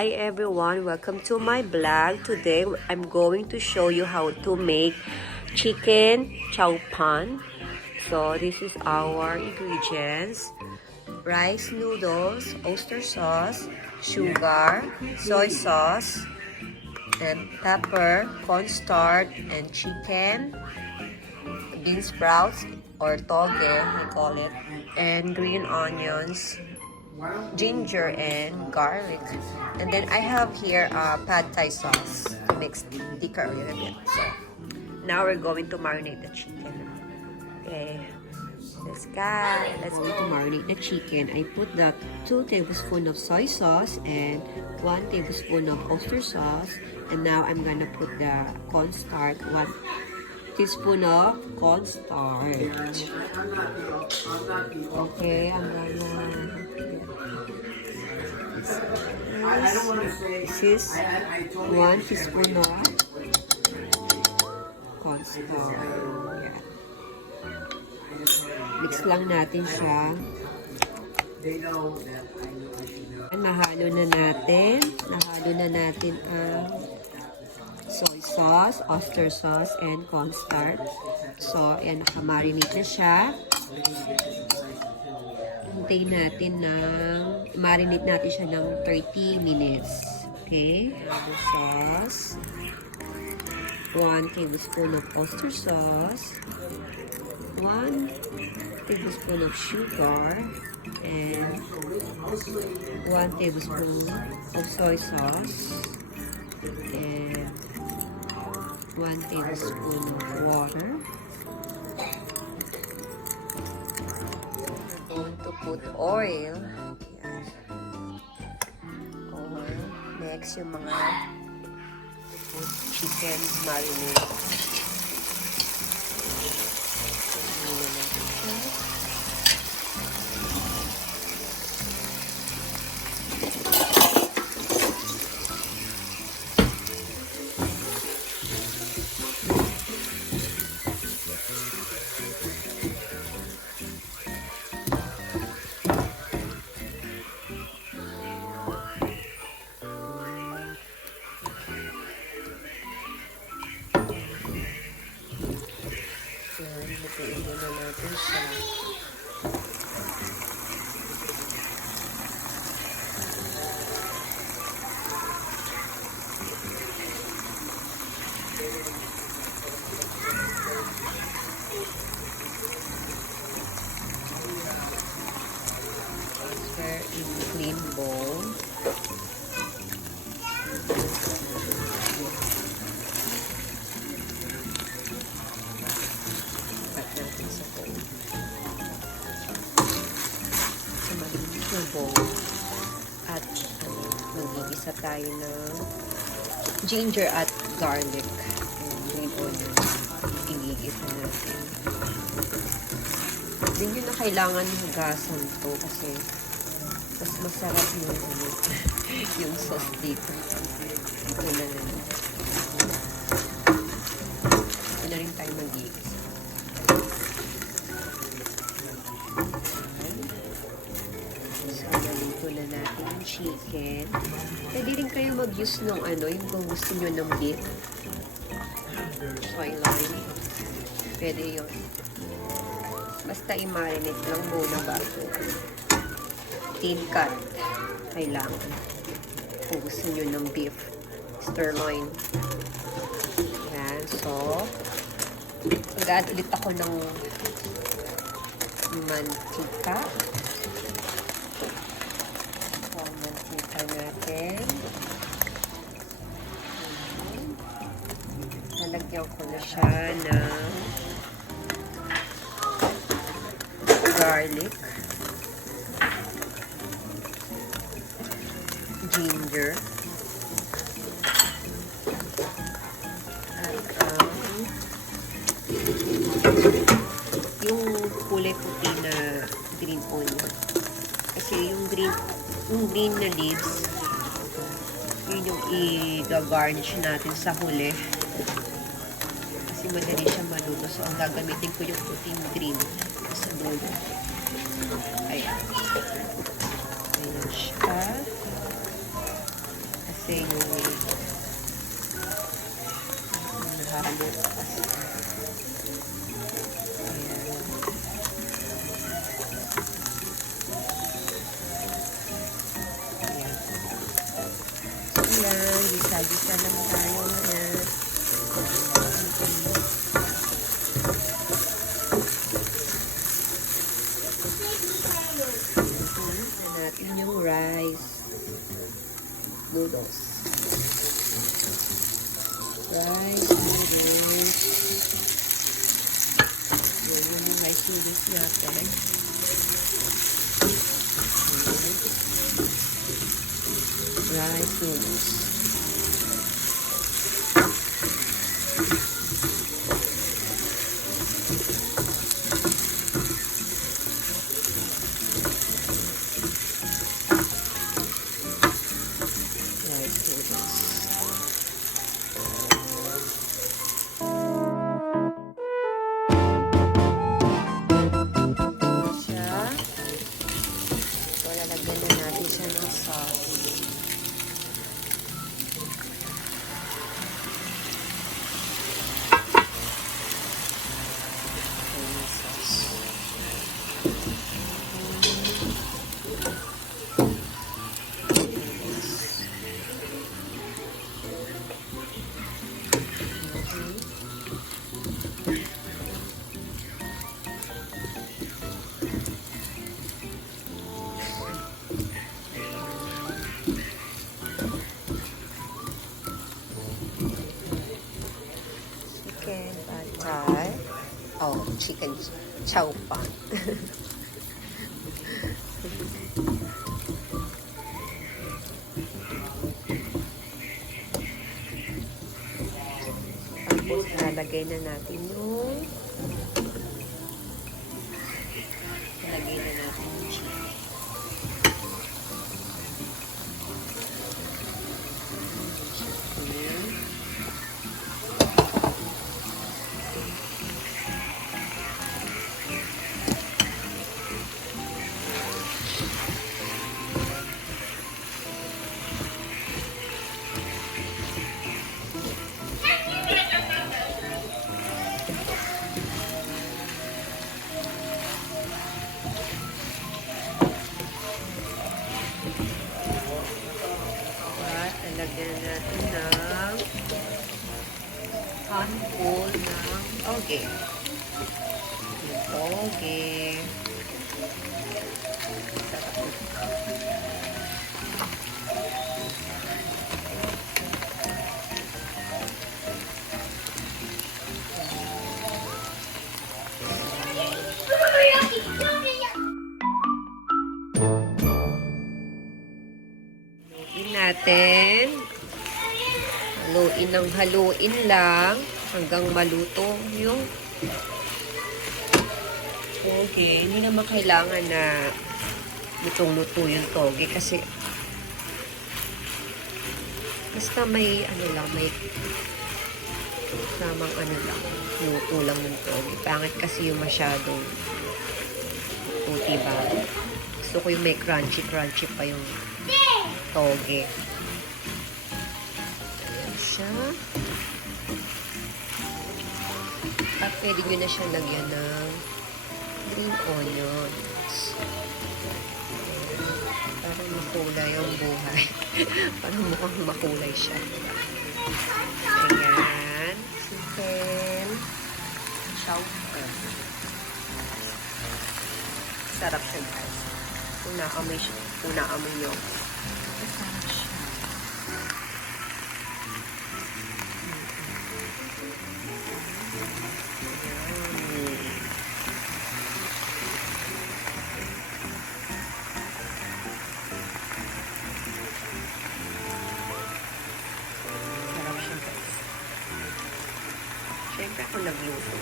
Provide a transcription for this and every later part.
Hi everyone, welcome to my vlog. Today I'm going to show you how to make chicken chow fun. So this is our ingredients: rice noodles, oyster sauce, sugar, soy sauce, and pepper, cornstarch, and chicken, bean sprouts or toge we call it, and green onions, ginger and garlic. And then I have here pad thai sauce to mix thicker a little bit. So now we're going to marinate the chicken. Okay, let's go to marinate the chicken. I put the 2 tablespoons of soy sauce and 1 tablespoon of oyster sauce. And now I'm gonna put the cornstarch, 1 teaspoon of cornstarch. Okay, I'm gonna. This is 1 teaspoon of cornstarch. Yan. Mix lang natin siya. Nahalo na natin ang soy sauce, oyster sauce, and cornstarch. So, ayan, nakamarinate na siya. Marinate natin siya ng 30 minutes. Okay, the sauce. 1 tablespoon of oyster sauce. 1 tablespoon of sugar. And 1 tablespoon of soy sauce. And 1 tablespoon of water. Going to put oil. Yan. Oil. Next, yung mga chicken marinade. Lutuin na natin siya. Transfer in clean bowl. At mag-igisa tayo ng ginger at garlic and green onion. Igigisa natin. Hindi nyo na kailangan hugasan to kasi mas masarap yung yung sauce dito. Ito na lang. Ito na rin tayo mag-igisa. Na natin yung chicken. Pwede rin kayo mag-use ng yung kung gusto nyo ng beef. Sirloin. Pwede yun. Basta i-marinate lang muna bago. Thin cut. Kailangan. Kung gusto nyo ng beef. Sirloin. Yan. So, mag-add ulit ako ng mantika. Natin. Nalagyan ko na siya ng garlic, ginger, at yung kulay puti na green onion. Kasi yung green na leaves, yun yung i-garnish natin sa huli. Kasi madali siya maluto. So, ang gagamitin ko yung puting green sa dulo. Ayan. Ayan siya. natin yung halo. Ayan, gisa-gisa lang tayo ngayon. Natin yung rice noodles. Rice noodles. Yan yung rice noodles natin. Rice noodles. Chicken Chow Fun. Tapos lalagay na natin yung chicken. Lagyan natin ng handful ng toge. Yung toge. Natin haluin ng haluin lang hanggang maluto yung toge. Hindi naman kailangan na lutong-luto yung toge kasi basta may ano lang, may tamang ano lang, luto lang ng toge. Pangit kasi yung masyadong tuti ba? Gusto ko yung may crunchy pa yung toge. Ayan siya. At pwede nyo na siya lagyan ng green onions. Parang makulay ang buhay. Parang mukhang makulay siya. Ayan. Chicken. Chow Fun. Sarap siya, guys. Kung naamoy siya. Kung naamoy nyo. Sarap siya. Sarap siya, guys. Siyempre ako nagluto.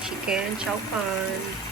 Chicken Chow Fun.